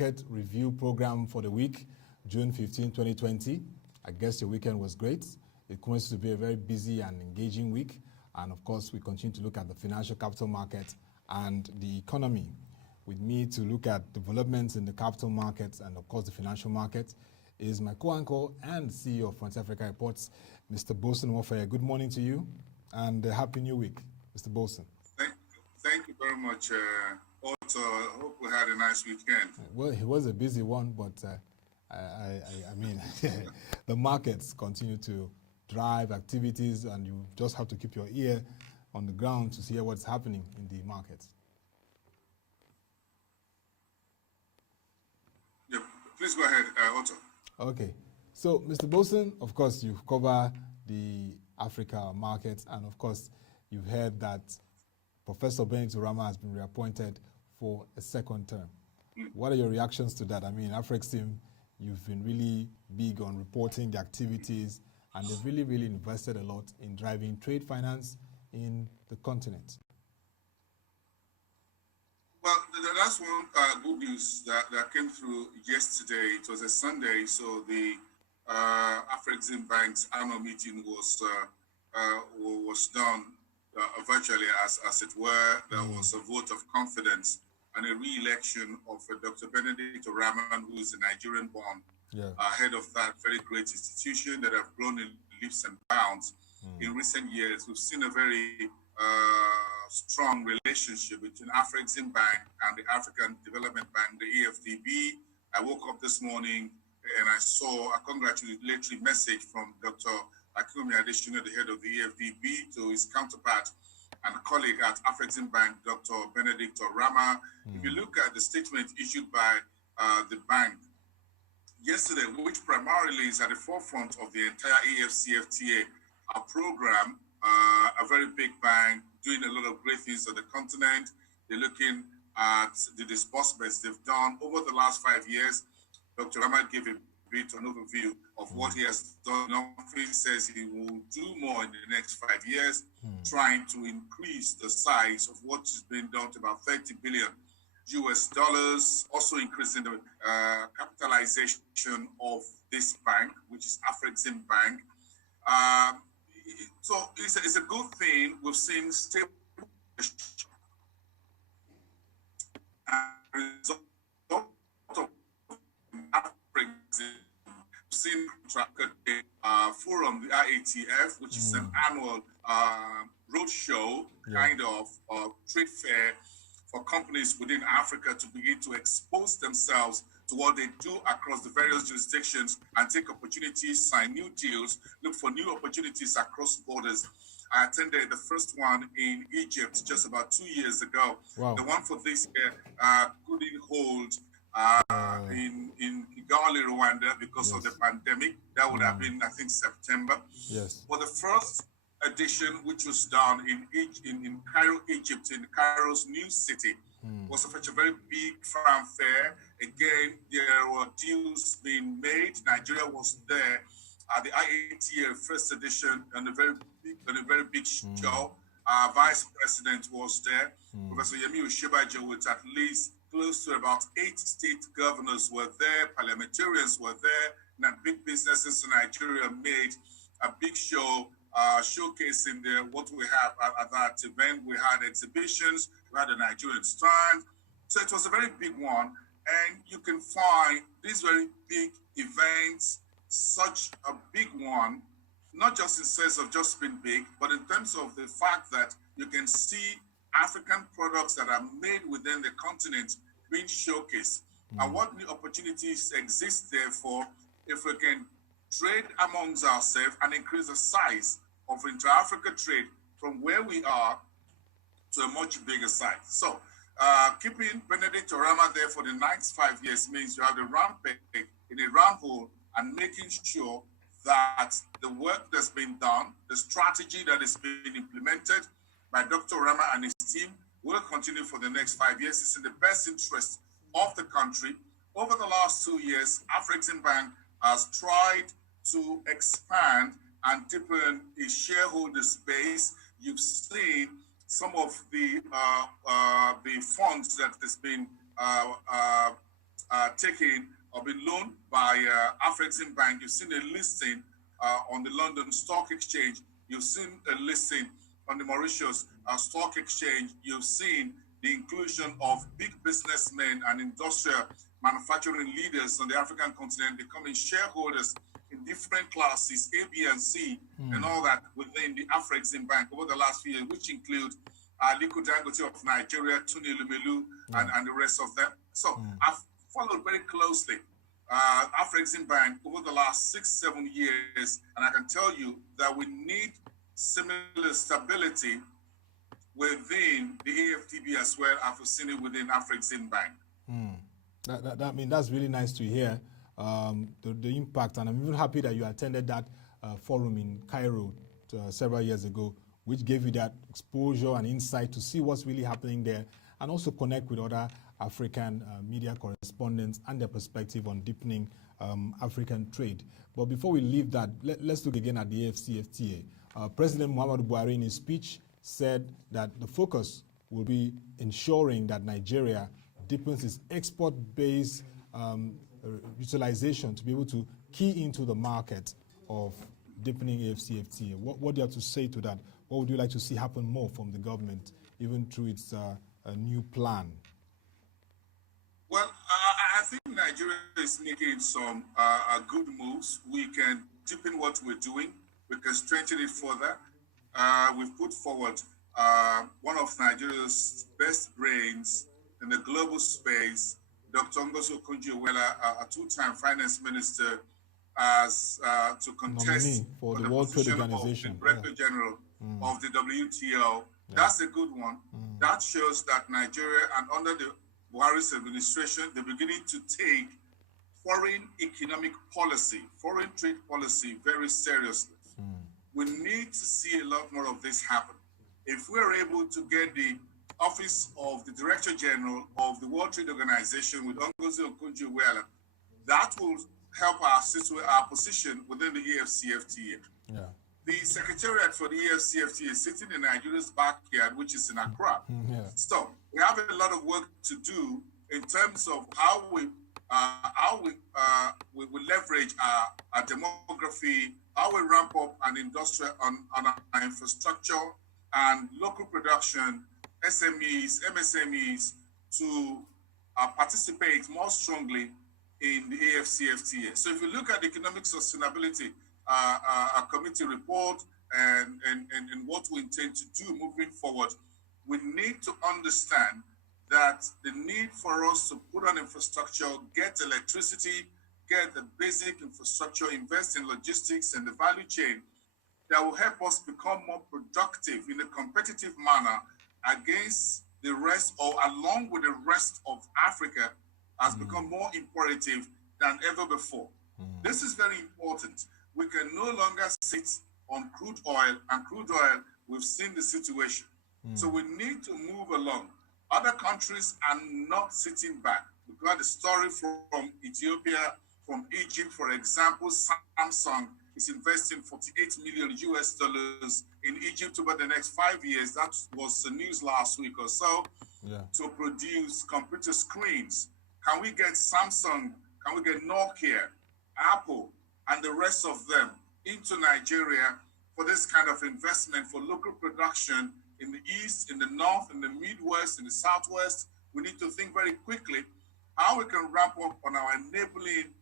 Market Review program for the week, June 15, 2020. I guess your weekend was great. It continues to be a very busy and engaging week. And of course, we continue to look at the financial capital market and the economy. With me to look at developments in the capital markets and of course the financial market is my co-anchor and CEO of Front Africa Reports, Mr. Bolson Wofaya. Good morning to you and Happy New Week, Mr. Bolson. Thank you very much. Also, hope we had a nice weekend. Well, it was a busy one, but I mean, the markets continue to drive activities, and you just have to keep your ear on the ground to see what's happening in the markets. Yeah, please go ahead, Otto. Okay. So, Mr. Bolson, of course, you've covered the Africa markets, and of course, you've heard that Professor Benedict Oramah has been reappointed for a second term. What are your reactions to that? I mean, Afrexim, you've been really big on reporting the activities, and they've really invested a lot in driving trade finance in the continent. Well, that's one good news that came through yesterday. It was a Sunday, so the Afrexim Bank's annual meeting was done virtually, as it were. There was a vote of confidence and a re-election of Dr. Benedict Oramah, who is a Nigerian-born head of that very great institution that have grown in leaps and bounds in recent years. We've seen a very strong relationship between Afrexim Bank and the African Development Bank, the AFDB. I woke up this morning and I saw a congratulatory message from Dr. Akumi Adeshina, the head of the AFDB, to his counterpart and colleague at Afrexim Bank, Dr. Benedict Oramah. If you look at the statement issued by the bank yesterday, which primarily is at the forefront of the entire AFCFTA program, a very big bank doing a lot of great things on the continent. They're looking at the disbursements they've done over the last 5 years. Dr. Oramah gave a bit an overview of what he has done. He says he will do more in the next 5 years, trying to increase the size of what is being done to about $30 billion US, also increasing the capitalization of this bank, which is Afrexim Bank. So it's a good thing. We've seen stable result of Afrexim. Seen forum, the IATF, which is an annual roadshow, kind of trade fair for companies within Africa to begin to expose themselves to what they do across the various jurisdictions and take opportunities, sign new deals, look for new opportunities across borders. I attended the first one in Egypt just about 2 years ago. Wow. The one for this year couldn't hold in Kigali, Rwanda, because of the pandemic. That would have been, I think, September. Yes. For the first edition, which was done in Cairo, Egypt, in Cairo's new city, was such a very big farm fair. Again, there were deals being made. Nigeria was there at the IATA first edition on a very big show. Our vice president was there. Professor Yemi Oshibajo, with at least close to about 8 state governors were there, parliamentarians were there, and big businesses in Nigeria made a big show, showcasing what we have at that event. We had exhibitions, we had a Nigerian stand. So it was a very big one. And you can find these very big events, such a big one, not just in sense of just being big, but in terms of the fact that you can see African products that are made within the continent being showcased. And what new opportunities exist therefore if we can trade amongst ourselves and increase the size of intra-Africa trade from where we are to a much bigger size. So keeping Benedict Oramah there for the next 5 years means you have the round peg in a round hole and making sure that the work that's been done, the strategy that is being implemented by Dr. Oramah and his team will continue for the next 5 years. It's in the best interest of the country. Over the last 2 years, Afrexim Bank has tried to expand and deepen its shareholder base. You've seen some of the funds that has been taken or been loaned by Afrexim Bank. You've seen a listing on the London Stock Exchange. You've seen a listing on the Mauritius Stock Exchange. You've seen the inclusion of big businessmen and industrial manufacturing leaders on the African continent becoming shareholders in different classes, A, B, and C, and all that within the Afrexim Bank over the last few years, which include Aliko Dangote of Nigeria, Tuni Lumelu, and the rest of them. So I've followed very closely Afrexim Bank over the last 6-7 years, and I can tell you that we need similar stability within the AFTB as well as we've seen it within Afrexim Bank. I mean, that's really nice to hear the impact, and I'm even happy that you attended that forum in Cairo several years ago, which gave you that exposure and insight to see what's really happening there, and also connect with other African media correspondents and their perspective on deepening African trade. But before we leave that, let's look again at the AFCFTA. President Muhammadu Buhari in his speech said that the focus will be ensuring that Nigeria deepens its export-based utilization to be able to key into the market of deepening AFCFTA. What do you have to say to that? What would you like to see happen more from the government, even through its new plan? Well, I think Nigeria is making some good moves. We can deepen what we're doing. We can strengthen it further. We've put forward one of Nigeria's best brains in the global space, Dr. Ngozi Okonjo-Iweala, a two-time finance minister, as to contest for the the World Trade position Organization, of the Director General of the WTO. That's a good one. That shows that Nigeria, and under the Buhari's administration, they're beginning to take foreign economic policy, foreign trade policy very seriously. We need to see a lot more of this happen. If we're able to get the Office of the Director General of the World Trade Organization with Ngozi Okonjo-Iweala, that will help our position within the AFCFTA. Yeah. The Secretariat for the AFCFTA is sitting in Nigeria's backyard, which is in Accra. So we have a lot of work to do in terms of how we leverage our demography, how we ramp up an industrial on our infrastructure and local production, SMEs, MSMEs, to participate more strongly in the AFCFTA. So if you look at the Economic Sustainability Committee report and what we intend to do moving forward, we need to understand that the need for us to put on infrastructure, get electricity, get the basic infrastructure, invest in logistics and the value chain that will help us become more productive in a competitive manner against the rest, or along with the rest of Africa, has become more imperative than ever before. This is very important. We can no longer sit on crude oil, and crude oil, we've seen the situation. So we need to move along. Other countries are not sitting back. We've got a story from Ethiopia, from Egypt, for example. Samsung is investing $48 million in Egypt over the next 5 years. That was the news last week or so, to produce computer screens. Can we get Samsung, can we get Nokia, Apple, and the rest of them into Nigeria for this kind of investment for local production in the East, in the North, in the Midwest, in the Southwest? We need to think very quickly how we can ramp up on our enabling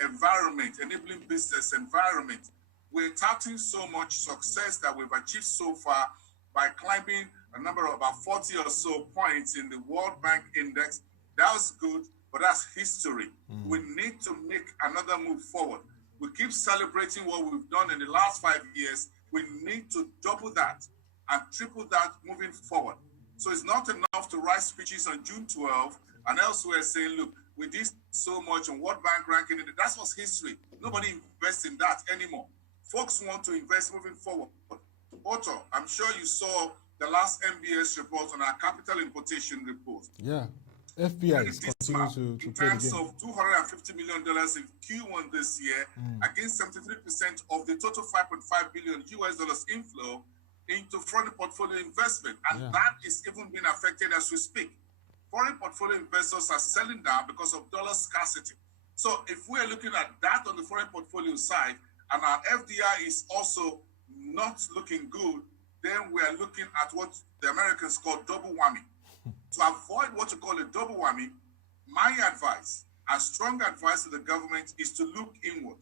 environment, enabling business environment. We're touting so much success that we've achieved so far by climbing a number of about 40 or so points in the World Bank Index. That was good, but that's history. We need to make another move forward. We keep celebrating what we've done in the last 5 years. We need to double that and triple that moving forward. So it's not enough to write speeches on June 12th and elsewhere saying, look, we did so much on World Bank ranking. That was history. Nobody invests in that anymore. Folks want to invest moving forward. Otto, I'm sure you saw the last MBS report on our capital importation report. Yeah, FBI is continuing to play the game. In terms of $250 million in Q1 this year, against 73% of the total $5.5 billion inflow into foreign portfolio investment. And that is even being affected as we speak. foreign portfolio investors are selling down because of dollar scarcity. So if we're looking at that on the foreign portfolio side, and our FDI is also not looking good, then we are looking at what the Americans call double whammy. To avoid what you call a double whammy, my advice and strong advice to the government is to look inward.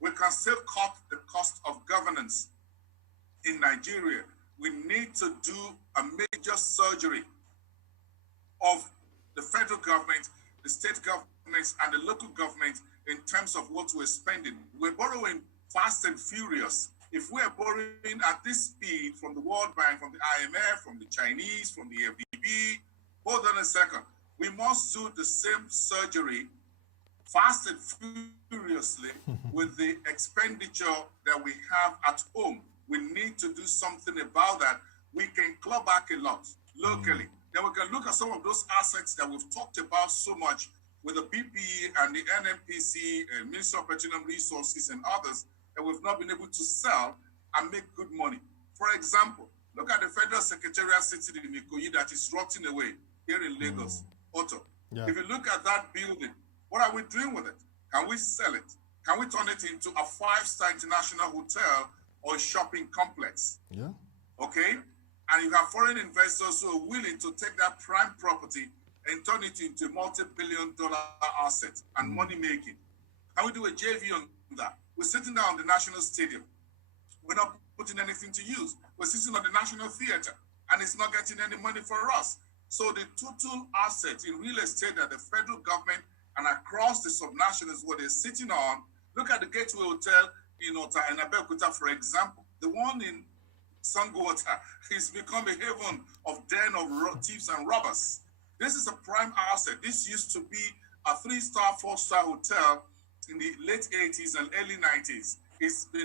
We can still cut the cost of governance in Nigeria. We need to do a major surgery of the federal government, the state governments, and the local government in terms of what we're spending. We're borrowing fast and furious. If we're borrowing at this speed from the World Bank, from the IMF, from the Chinese, from the FDB, hold on a second. We must do the same surgery fast and furiously with the expenditure that we have at home. We need to do something about that. We can claw back a lot locally. Then we can look at some of those assets that we've talked about so much with the PPE and the NMPC and Ministry of Petroleum Resources and others that we've not been able to sell and make good money. For example, look at the Federal Secretariat sitting in Ikoyi that is rotting away here in Lagos, Auto. Yeah. If you look at that building, what are we doing with it? Can we sell it? Can we turn it into a 5-star international hotel or a shopping complex? Yeah. Okay? And you have foreign investors who are willing to take that prime property and turn it into a multi-billion-dollar asset and money making. Can we do a JV on that? We're sitting down on the National Stadium. We're not putting anything to use. We're sitting on the National Theater, and it's not getting any money for us. So the total assets in real estate that the federal government and across the subnationals what they're sitting on, look at the Gateway Hotel in Ota and Abeokuta, for example. The one in Sangwater has become a haven of den of thieves and robbers. This is a prime asset. This used to be a 3-star, 4-star hotel in the late 80s and early 90s. It's been